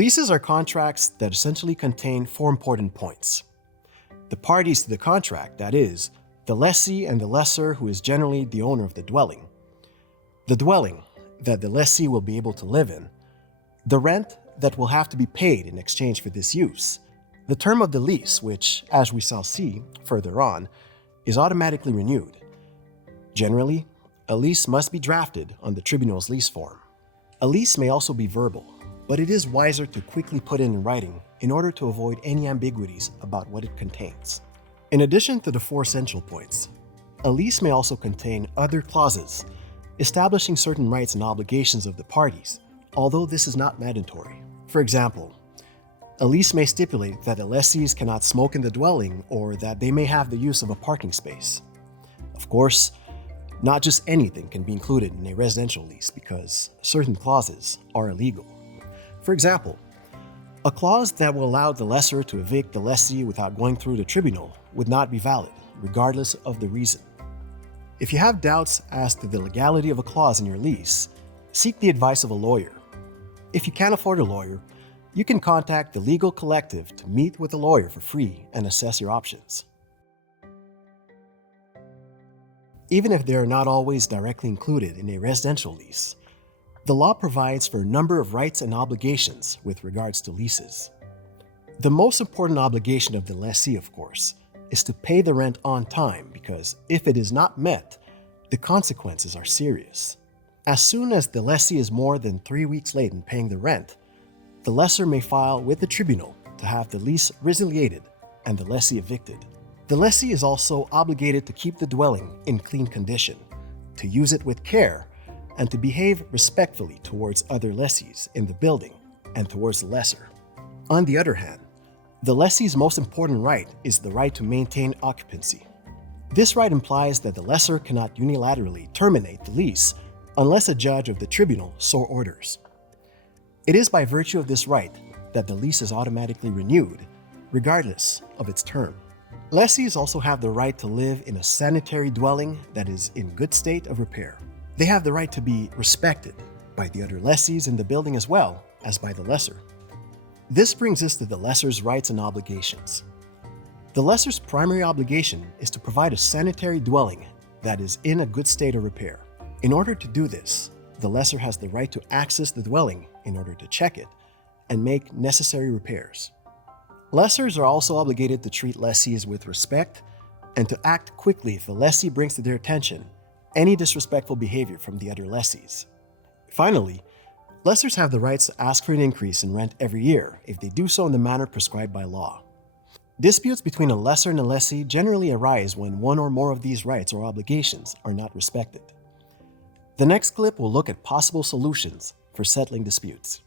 Leases are contracts that essentially contain four important points. The parties to the contract, that is, the lessee and the lessor, who is generally the owner of the dwelling. The dwelling that the lessee will be able to live in. The rent that will have to be paid in exchange for this use. The term of the lease, which, as we shall see further on, is automatically renewed. Generally, a lease must be drafted on the Tribunal's lease form. A lease may also be verbal, but it is wiser to quickly put it in writing in order to avoid any ambiguities about what it contains. In addition to the four essential points, a lease may also contain other clauses establishing certain rights and obligations of the parties, although this is not mandatory. For example, a lease may stipulate that the lessees cannot smoke in the dwelling or that they may have the use of a parking space. Of course, not just anything can be included in a residential lease because certain clauses are illegal. For example, a clause that will allow the lessor to evict the lessee without going through the tribunal would not be valid, regardless of the reason. If you have doubts as to the legality of a clause in your lease, seek the advice of a lawyer. If you can't afford a lawyer, you can contact the legal collective to meet with a lawyer for free and assess your options. Even if they are not always directly included in a residential lease, the law provides for a number of rights and obligations with regards to leases. The most important obligation of the lessee, of course, is to pay the rent on time because if it is not met, the consequences are serious. As soon as the lessee is more than 3 weeks late in paying the rent, the lessor may file with the tribunal to have the lease resiliated and the lessee evicted. The lessee is also obligated to keep the dwelling in clean condition, to use it with care, and to behave respectfully towards other lessees in the building and towards the lessor. On the other hand, the lessee's most important right is the right to maintain occupancy. This right implies that the lessor cannot unilaterally terminate the lease unless a judge of the tribunal so orders. It is by virtue of this right that the lease is automatically renewed, regardless of its term. Lessees also have the right to live in a sanitary dwelling that is in good state of repair. They have the right to be respected by the other lessees in the building as well as by the lessor. This brings us to the lessor's rights and obligations. The lessor's primary obligation is to provide a sanitary dwelling that is in a good state of repair. In order to do this, the lessor has the right to access the dwelling in order to check it and make necessary repairs. Lessors are also obligated to treat lessees with respect and to act quickly if a lessee brings to their attention any disrespectful behavior from the other lessees. Finally, lessors have the rights to ask for an increase in rent every year if they do so in the manner prescribed by law. Disputes between a lessor and a lessee generally arise when one or more of these rights or obligations are not respected. The next clip will look at possible solutions for settling disputes.